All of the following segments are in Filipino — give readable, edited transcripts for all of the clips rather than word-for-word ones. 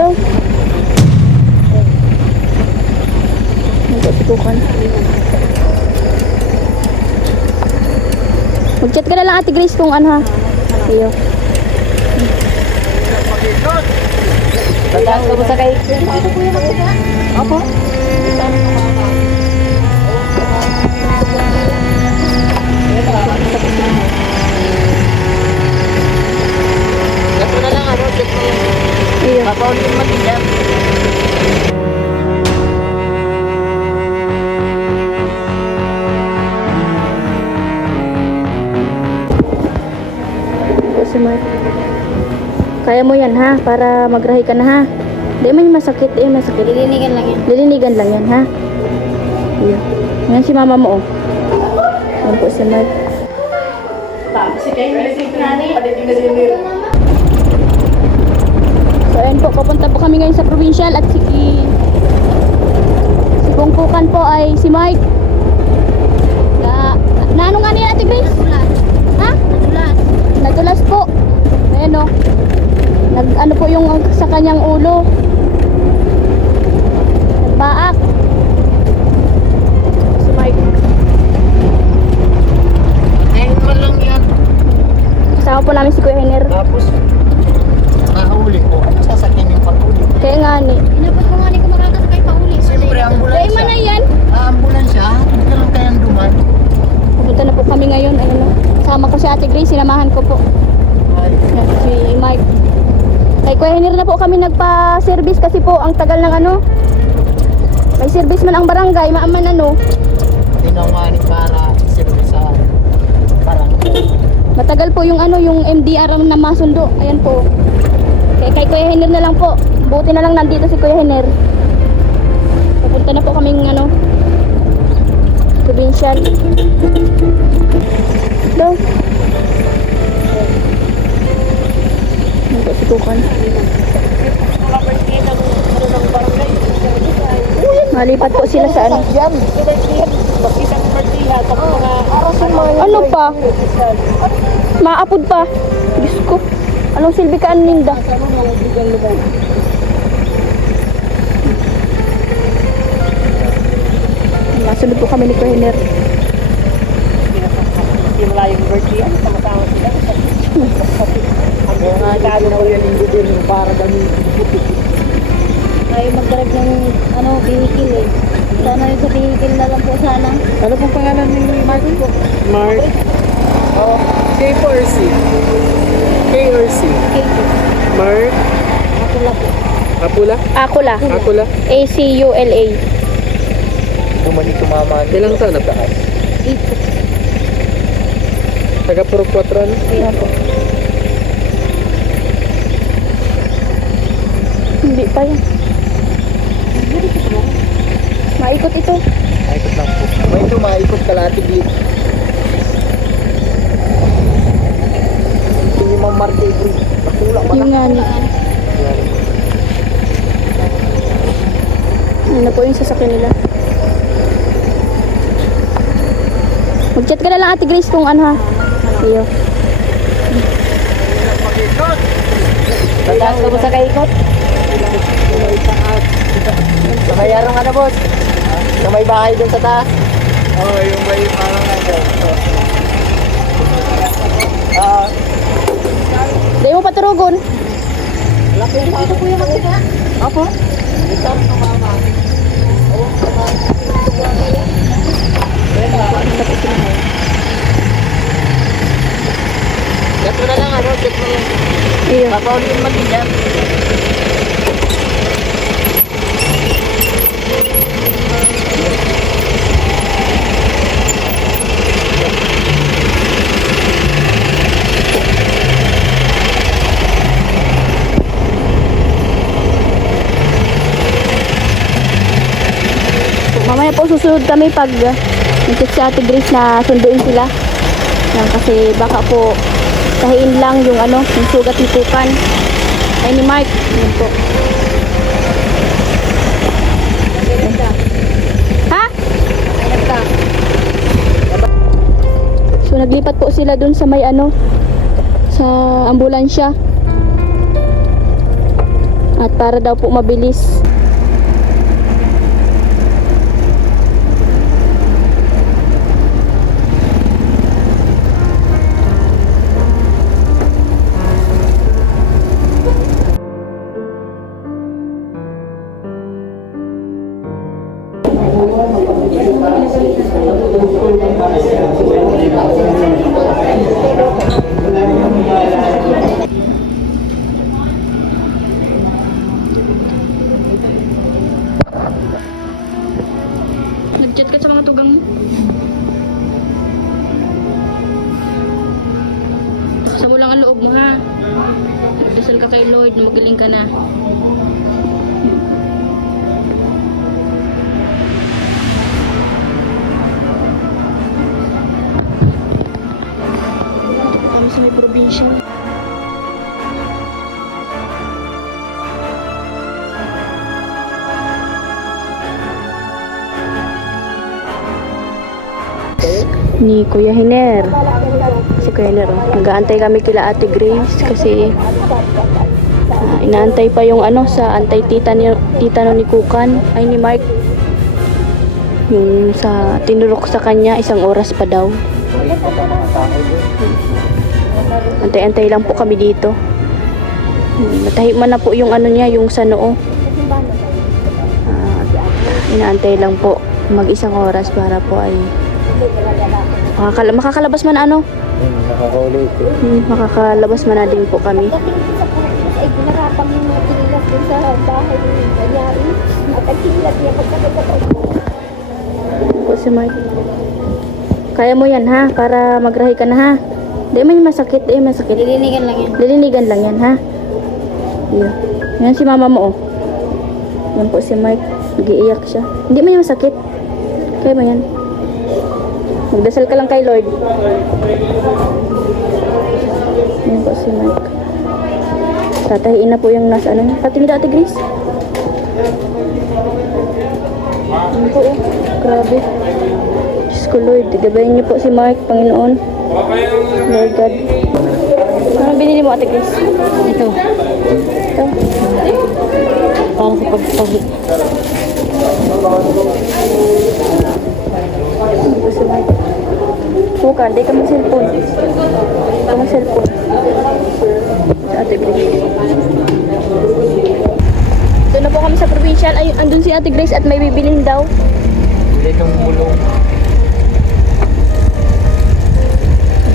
Daw. Nagtutukan. Mag-chat ka na lang Ate Grace kung ano ha. Iyo. Tagaan ka mo sa kay. Opo. Gato na lang ano, check mo yung Iyo. papaulit yung matigyan. Si Mark. Kaya mo yan ha, para magrahi ka na ha. Di man yung masakit, di yung masakit. Lilinigan lang yan. Lilinigan lang yan ha. Iyo. Yan si mama mo oh. Yan po si Mark. So ayan po, papunta po kami ngayon sa provincial at si Bungkukan po ay si Mike. Na ano nga niya Ate Grace? Ha? Nadulas po. Ayan o. Ano po yung sa kanyang ulo. Nagbaak. Si Mike. Ngayon man lang yan. Kasama po namin si Kuya Henner. Tapos, nakahuli ko. Ano sasakyan yung pag-uli? Kaya nga ni. Inabot ko nga ni kumaraga sa kay pauli. Siyempre, Kaya ambulansya. man na yan. Ambulansya, huwag ka lang kayang duman. Pupunta na po kami ngayon. Ayun o. Sama ko si Ate Grace. Sinamahan ko po. Ay, Yan, si Mike. Kay Kuya Henner na po kami nagpa-service kasi po ang tagal ng ano. May service man ang barangay. Maaman ano. tinawani para servisa parang Matagal po yung ano, yung MDR na masundo. Ayan po. Kay Kuya Henner na lang po. Buti na lang nandito si Kuya Henner. Pupunta na po kaming ano, provincial. Daw. Nagkasitukan. Malipat po sila sa ano. yan. Bakitang partida sa mga Ano pa? Maapod pa. Diyos ko. Anong silbi ka Ninda? Nasunod po kami ni Kuya Henner. simula yung birthday, ano sama-sama sila. Ang mga gano na uyan yung din para gamitin. Ay magdarag ng ano, vehicle eh. Sana yung sa vehicle na lang po sana. Ano pong pangalan ni Mark? Mark. Oh, K or C? K or C? Mark. Matulap po. Apula? Akula. Apula? A-C-U-L-A. Bumalik tumama. Ilang taon na taas? 8 po. Taga Puro 4 ano? Ayan po. Hindi pa yan. Maikot ito. Maikot lang po. May maikot kalahati di. Hindi mo Marte bro. Patulak pa Yung nga ni. Ano po yung sasakyan nila. Mag-chat ka na lang Ate Grace kung ano ha. Iyo. Tagaan ka mo sa kaikot? Sa may arong ano boss? Sa may bahay dun sa taas? Oo, yung may parang ano. Di mo paturugon. Laki ito po yung magtiga? Apo? Ito sa mama. Oo, sa mama. Gato na lang ano, check mo yung Iyo. papaulit yung matigyan. Mamaya po susunod kami pag nag-chat si Ate Grace na sunduin sila. Yan, kasi baka po kahiin lang yung ano, yung sugat nitukan. Ay ni Mike. Yan po. Ha? So naglipat po sila dun sa may ano, sa ambulansya. At para daw po mabilis. Nag-chat ka sa mga tugang mo? Sa mo lang ang loob mo, ha? Nagdasal ka kay Lord, magaling ka na. Kami sa may probinsya. Ni Kuya Hiner. Si Kuya Hiner, oh. Nag-aantay kami kila Ate Grace kasi inaantay pa yung ano sa antay tita no ni Kukan, ay ni Mark. Yung sa tinurok sa kanya, 1 oras pa daw. Antay-antay lang po kami dito. Matahi man na po yung ano niya, yung sa noo. Inaantay lang po mag 1 oras para po ay makakalabas man ano? Makakalabas man na din po kami. Ay, ginarapang yung mga tinilas dun sa bahay ni Kanyari. At ang tinilas niya pagkakataon. Po si Mark. Kaya mo yan, ha? Para magrahi ka na, ha? Di man yung masakit, di man masakit. Lilinigan lang yan. Lilinigan lang yan, ha? Yan. Yan si mama mo, oh. Yan po si Mark. Nag-iiyak siya. Hindi man yung masakit. Kaya mo yan. Magdasal ka lang kay Lord. Yan po si Mark. Tatahiin na po yung nasa ano. Patingin Ate Grace. Yan po, oh. Grabe. Diyos ko Lord. Gabayin niyo po si Mark, Panginoon. Lord God. Ano binili mo Ate Grace? Ito. Ito. Para sa pagpagod. Ano po si Mark? Bukan, di ka mag-cellphone. Di ka mag-cellphone. Sa Ate Grace. Doon na po kami sa provincial. Ay, andun si Ate Grace at may bibilin daw. Bili kang mulong.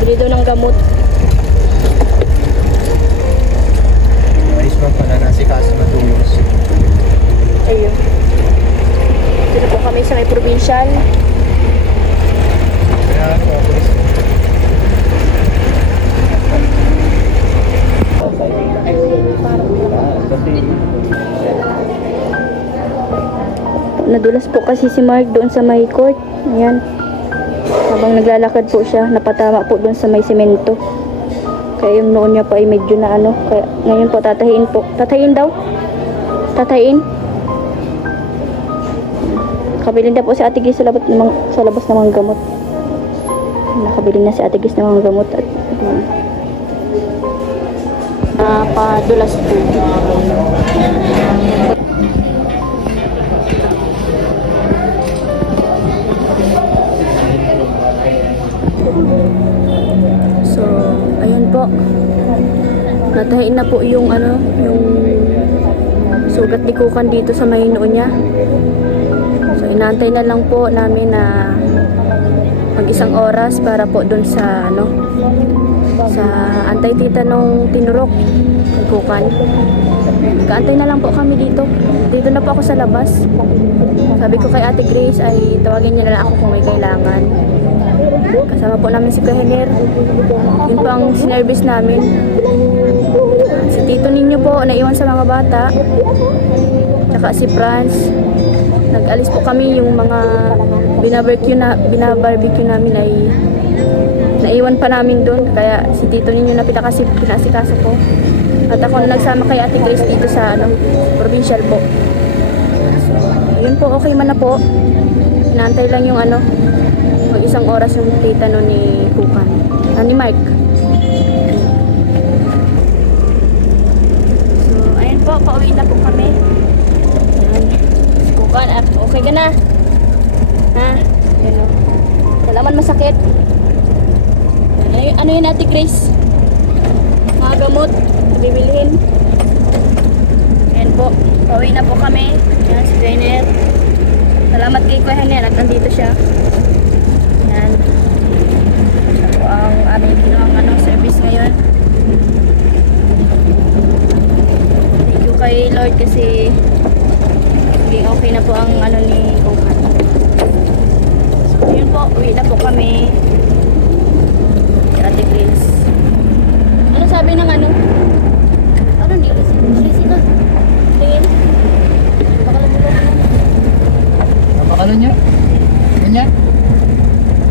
Bili daw ng gamot. Ayos mo pa na nasikaso matulog. Ayun. Doon na po kami sa may provincial. Kaya ano, polis. Nadulas po kasi si Mark doon sa may court. Ayan. Habang naglalakad po siya, napatama po doon sa may semento. Kaya yung noon niya po ay medyo na ano. Kaya ngayon po tatahiin po. Tatahiin daw? Tatahiin? Kabili na po si Ate Grace sa labas ng mga gamot. Nakabili na si Ate Grace ng mga gamot at padulas po. So, ayan po. Natahiin na po yung ano, yung sugat ni Kukan dito sa may noo niya. So, inaantay na lang po namin na mag 1 oras para po dun sa ano, sa antay tita nung tinurok ni Kukan. Kaantay na lang po kami dito. Dito na po ako sa labas. Sabi ko kay Ate Grace ay tawagin niya na lang ako kung may kailangan. Kasama po namin si Kahiner. Yun po ang sinervice namin. Si Tito ninyo po naiwan sa mga bata. Tsaka si Franz. Nag-alis po kami yung mga binabarbecue namin ay naiwan pa namin doon. Kaya si Tito ninyo na pinasikaso ko. At ako nagsama kay Ate Grace dito sa ano, provincial po. So, yun po, okay man na po. Inaantay lang yung ano, mag 1 oras yung tita no ni Kukan. Ni Mike. So, ayan po. po, pauwi na po kami. Ayan. Kukan, okay ka na? Ha? Ayan o. Salaman masakit. Ano yun, Ate Grace? Mga gamot, bibilihin. Ayan po, pauwi na po kami. Ayan, si Jainer. Salamat kay Kuya Henel at nandito siya. Ayan. Siya po ang aming kinuhang service ngayon. Thank you kay Lord kasi naging okay na po ang ni Kukan. So, yun po, uwi na po kami. Si Ate Grace. Ano sabi ng ano? Ano ni? Resita. Tingin. Mapakalan niya? Kanya?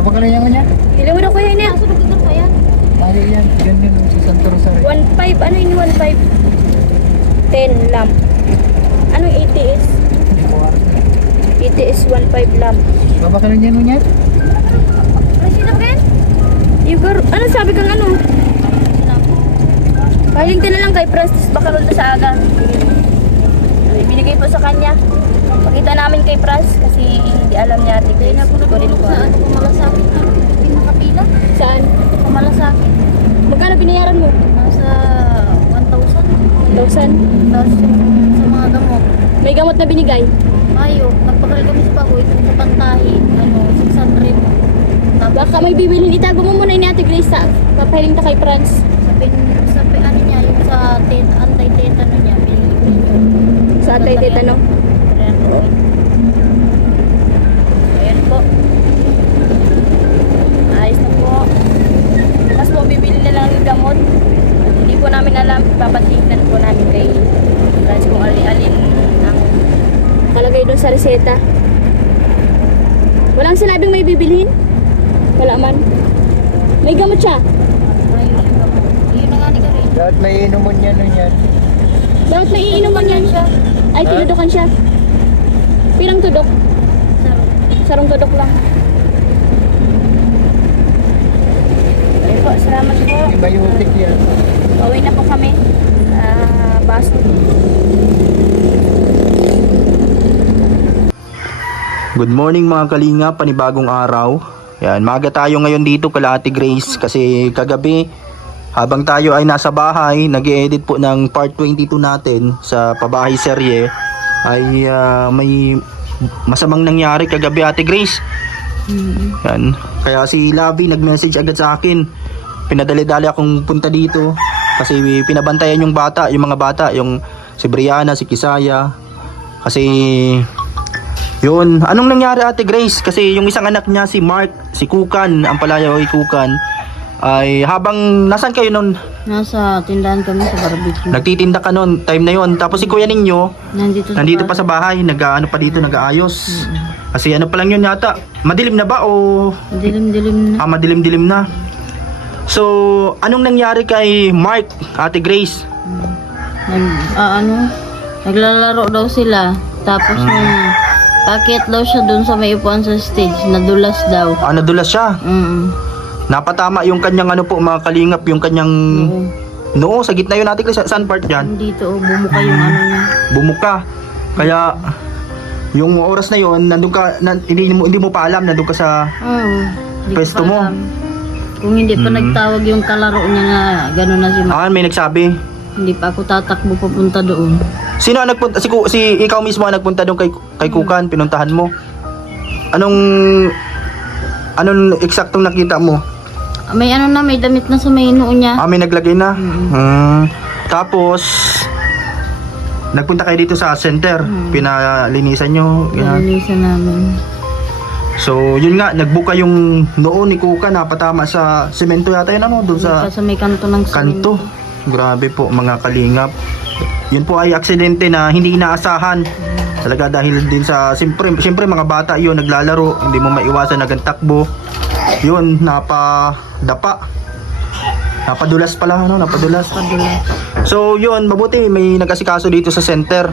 Mapakalan niya kanya? Hilaw mo na Kuya Henel. Kaso nagdadar pa yan. Lagi yan. Ganyan yung sa Santo Rosario. 1.5, ano yun 1.5? 10 lamp. Anong ATS? ATS 1.5 lamp. Mapakalan niya niya? Resita pa yan? Yung ano sabi kang ano? Pahiling na lang kay Francis baka roll na sa aga. Binigay po sa kanya. Pakita namin kay Franz kasi hindi alam niya Ate Grace. Ko rin po. Saan? Pumalasakit. Hindi makapila. Saan? Pumalasakit. Magkano binayaran mo? Nasa 1,000. 1,000. Tapos yung sa mga gamot. May gamot na binigay. Ayo, nagpakal kami sa baboy. Itong sa Pantahi. 600. Tapos Baka may bibilin. Itago mo muna ni Ate Grace sa papahiling ta kay Franz. sa ano niya, yung sa anti-tetano niya. Binili ko yun. Sa atay tetano. Ayan po. Ayos na po. Mas po bibili na lang yung gamot. Hindi po namin alam. Papatignan po namin kay Franz kung alin ang nakalagay doon sa reseta. Walang sinabing may bibilhin? Wala man. May gamot siya. Yun na nga ni Karin. Lahat may inuman niya nun yan. Dapat may iinuman yan siya. Ay, tinudukan siya. Pirang tudok. Sarong tudok lang. Ayun po, salamat po. Antibiotic yan. Pauwi na po kami. Baso. Good morning mga kalinga, panibagong araw. Yan, maaga tayo ngayon dito kala Ate Grace kasi kagabi habang tayo ay nasa bahay, nag-i-edit po ng part 22 natin sa pabahay serye ay may masamang nangyari kagabi Ate Grace. Yan, kaya si Lavi nag-message agad sa akin. Pinadali-dali akong punta dito kasi pinabantayan yung bata, yung mga bata, yung si Brianna, si Kisaya. Kasi yun, anong nangyari Ate Grace? Kasi yung isang anak niya si Mark, si Kukan, ang palayaw ay Kukan, ay habang nasan kayo nun? Nasa tindahan kami sa barbecue. Nagtitinda ka nun, time na yon. Tapos si kuya ninyo, nandito pa sa bahay, nag-ano pa dito, nag-aayos. Kasi ano pa lang yun yata, madilim na ba o Dilim-dilim na. madilim-dilim na? So, anong nangyari kay Mark, Ate Grace? Naglalaro daw sila. Tapos nung paket daw siya dun sa may upuan sa stage, nadulas daw. Nadulas siya. Napatama yung kanyang ano po mga kalingap, yung kanyang noo sa gitna yun Ate Grace. Saan part dyan? Dito, bumuka yung ano niya. Bumuka. Kaya yung oras na yon nandun ka hindi mo pa alam nandun ka sa Hindi ko pwesto pa mo. alam. Kung hindi pa nagtawag yung kalaro niya na gano'n na si May nagsabi. hindi pa ako tatakbo papunta doon. Sino ang nagpunta? Si ikaw mismo ang nagpunta doon kay Kukan, pinuntahan mo. Anong eksaktong nakita mo? May ano na, may damit na sa may noo niya. May naglagay na. Tapos nagpunta kayo dito sa center, pinalinisan nyo. Nalilisan namin. So, yun nga, nagbuka yung noo ni Kuka, napatama sa semento yata yun doon sa Sa may kanto ng kanto. Grabe po mga kalingap. Yun po ay aksidente na hindi inaasahan. Talaga dahil din sa siyempre mga bata yun naglalaro, hindi mo maiwasan nagtakbo. Yun, napadapa. Napadulas pala, napadulas. So, yun, mabuti may nag-asikaso dito sa center.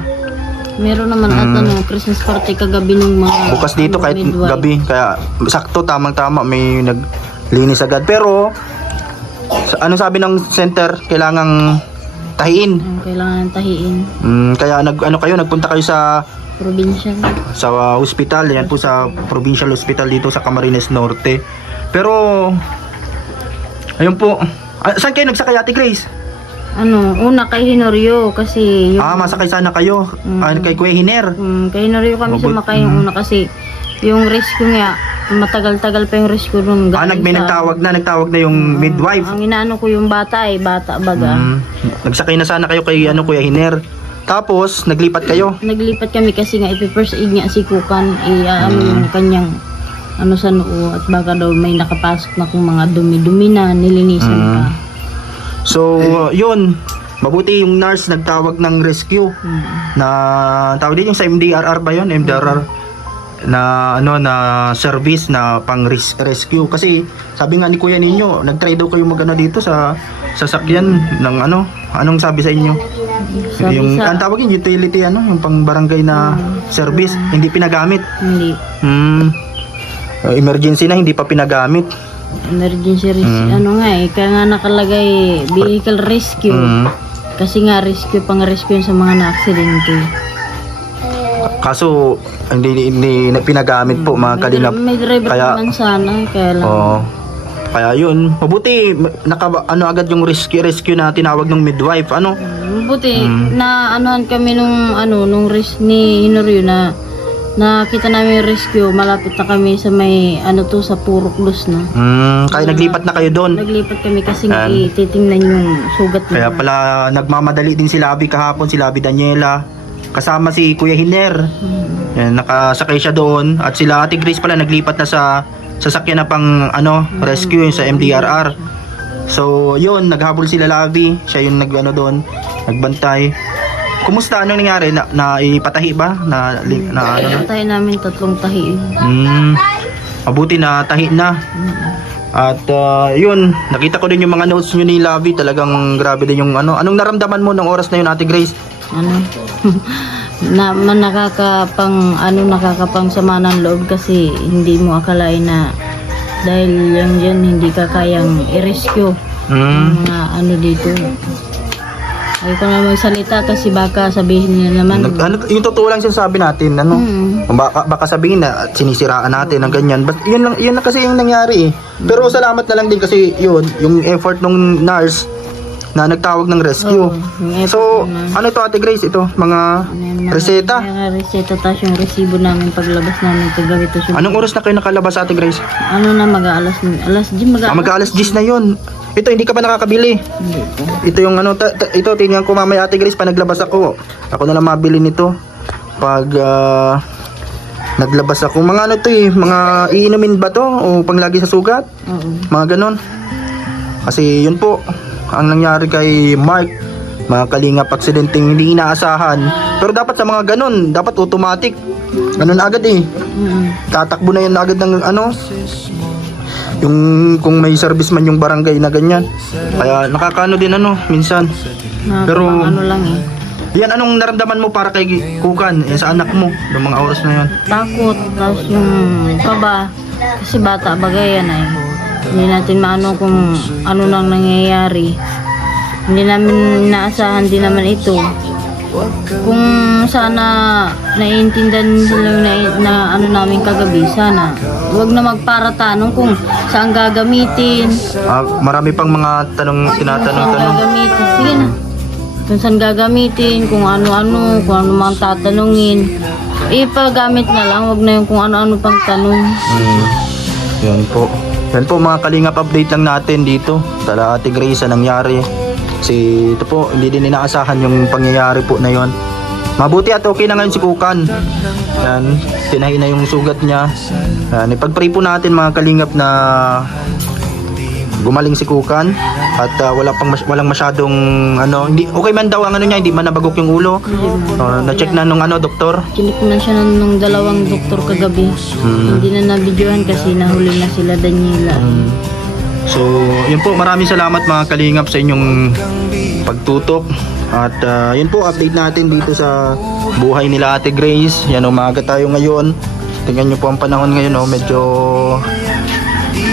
Meron naman at Christmas party kagabi ng mga Bukas dito kahit midwife. gabi, kaya sakto tamang-tama may naglinis agad. Pero ano sabi ng center, kailangang tahiin. Kailangan tahiin. Kaya nagpunta kayo sa Probinsya. hospital, yan po sa provincial hospital dito sa Camarines Norte. Pero ayun po. Saan kayo nagsakay, Ate Grace? Una kay Hinorio kasi Masakay sana kayo. Kay Kuya Hiner. kay Hinorio kami sumakay yung una kasi yung rescue nga matagal-tagal pa yung rescue nung Nagtawag na yung midwife. Ang inaano ko yung bata baga. Nagsakay na sana kayo kay Kuya Hiner. Tapos naglipat kayo. Naglipat kami kasi nga ipi-first aid nga si Kukan yung kanyang sa noo at baka daw may nakapasok na kung mga dumi-dumi na nilinisan pa. So, yun. Mabuti yung nurse nagtawag ng rescue. Na tawag din yung sa MDRR ba yun? MDRR na na service na pang rescue kasi sabi nga ni Kuya ninyo nag-try daw kayo magano dito sa sasakyan ng anong sabi sa inyo? Sabi Yung sa ang tawagin utility yung pang barangay na service hindi pinagamit. hindi Emergency na hindi pa pinagamit. emergency rescue kaya nga nakalagay vehicle rescue kasi nga rescue sa mga na-aksidente. Kaso hindi pinagamit po mga kalingap. May driver Kaya- naman sana kaya lang Kaya yun, mabuti agad yung rescue na tinawag ng midwife buti na kami nung ni Hinorio na nakita namin yung rescue, malapit na kami sa may sa Purok Luz na. Kaya naglipat na kayo doon. Naglipat kami kasi nga titingnan yung sugat Kaya niya. pala nagmamadali din si Labi kahapon, si Labi Daniela. Kasama si Kuya Hiner. Yan, nakasakay siya doon. At sila Ate Grace pala naglipat na sa sasakyan na pang rescue yung sa MDRR. So, yun, naghabol sila Labi. Siya yung doon, nagbantay. Kumusta? Anong nangyari? Na ipatahi ba? Tayo namin 3 tahi. Mabuti na tahi na. At yun, nakita ko din yung mga notes nyo ni Lavi. Talagang grabe din yung Anong naramdaman mo ng oras na yun, Ate Grace? Nakakapang sama ng loob kasi hindi mo akalain na dahil yan hindi ka kayang i-rescue ang mga dito. Ay ko na magsalita kasi baka sabihin nila naman Yung totoo lang sinasabi natin, baka sabihin na sinisiraan natin ng ganyan. But yun lang kasi yung nangyari Pero salamat na lang din kasi yun, yung effort ng nurse na nagtawag ng rescue. So, ito Ate Grace, ito, mga reseta. Mga reseta, tapos yung resibo namin paglabas namin kagabi to. Anong oras na kayo nakalabas, Ate Grace? Mag-aalas 10 Mag-aalas 10 na yun. Ito, hindi ka pa nakakabili. Hindi po. Ito yung ito, tingnan ko mamaya, Ate Grace, pa naglabas ako. Ako na lang mabili nito. Pag naglabas ako. Mga mga iinumin ba to? O panglagi sa sugat? Oo. Mga ganon. Kasi yun po, ang nangyari kay Mark. Mga kalingap aksidenteng hindi inaasahan. Pero dapat sa mga ganon, dapat automatic. Ganon agad Tatakbo na yun agad ng yung kung may service man yung barangay na ganyan. Kaya nakakaano din minsan. Pero lang yan, anong naramdaman mo para kay Kukan sa anak mo noong mga oras na yan? Takot, tapos yung kaba kasi bata bagay yan hindi natin maano kung ano nang nangyayari. Hindi namin inaasahan din naman ito. Kung sana naiintindihan nila na namin kagabi, sana huwag na magparatanong kung saan gagamitin. Marami pang mga tinatanong. Gagamitin. Sige na. Kung saan gagamitin, kung ano-ano, kung ano mang tatanungin. Ipagamit na lang, huwag na yung kung ano-ano pang tanong. Yan po. Yan po mga kalingap, update lang natin dito. Tala Ate Grace nangyari. Kasi ito po, hindi din inaasahan yung pangyayari po na yon. Mabuti at okay na ngayon si Kukan. Yan, tinahi na yung sugat niya. Yan, ipag-pray po natin mga kalingap na gumaling si Kukan at walang masyadong hindi okay man daw ang niya, hindi man nabagok yung ulo. Na-check na nung doktor. Chinik na siya nung 2 doktor kagabi. Hindi na nabidyohan kasi nahuli na sila Daniela. So, yun po, maraming salamat mga kalingap sa inyong pagtutok. At yun po, update natin dito sa buhay nila Ate Grace. Yan, umaga tayo ngayon. Tingnan nyo po ang panahon ngayon, medyo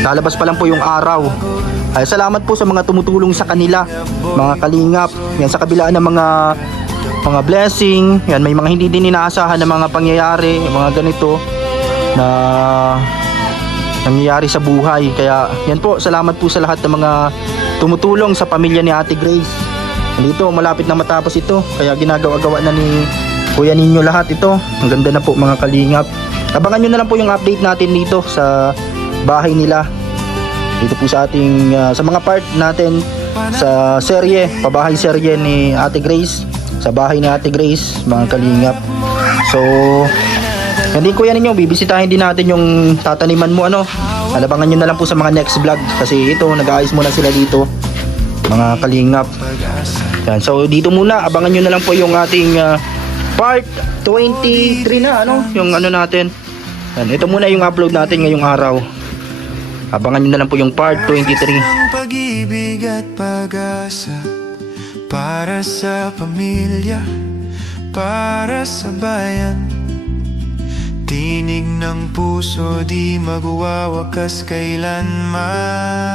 lalabas pa lang po yung araw. Ay, salamat po sa mga tumutulong sa kanila, mga kalingap. Yan, sa kabilaan ng mga blessing, yan, may mga hindi din inaasahan na mga pangyayari, mga ganito na nangyayari sa buhay. Kaya yan po, salamat po sa lahat ng mga tumutulong sa pamilya ni Ate Grace. Dito, malapit na matapos ito, kaya ginagawa-gawa na ni Kuya Ninyo lahat ito. Ang ganda na po mga kalingap. Abangan nyo na lang po yung update natin dito sa bahay nila. Dito po sa ating sa mga part natin sa serye, pabahay serye ni Ate Grace, sa bahay ni Ate Grace, mga kalingap. So, hindi Kuya Ninyo, bibisitahin din natin yung tataniman mo, ano. Alabangan nyo na lang po sa mga next vlog kasi ito, nag-aayos muna sila dito, mga kalingap. Yan. So, dito muna, abangan nyo na lang po yung ating part 23 na, ano, yung ano natin. Yan. Ito muna yung upload natin ngayong araw. Abangan nyo na lang po yung part 23. Ang pag-ibig at pag-asa para sa pamilya, para sa bayan. Tinig ng puso di magwawakas kailanman.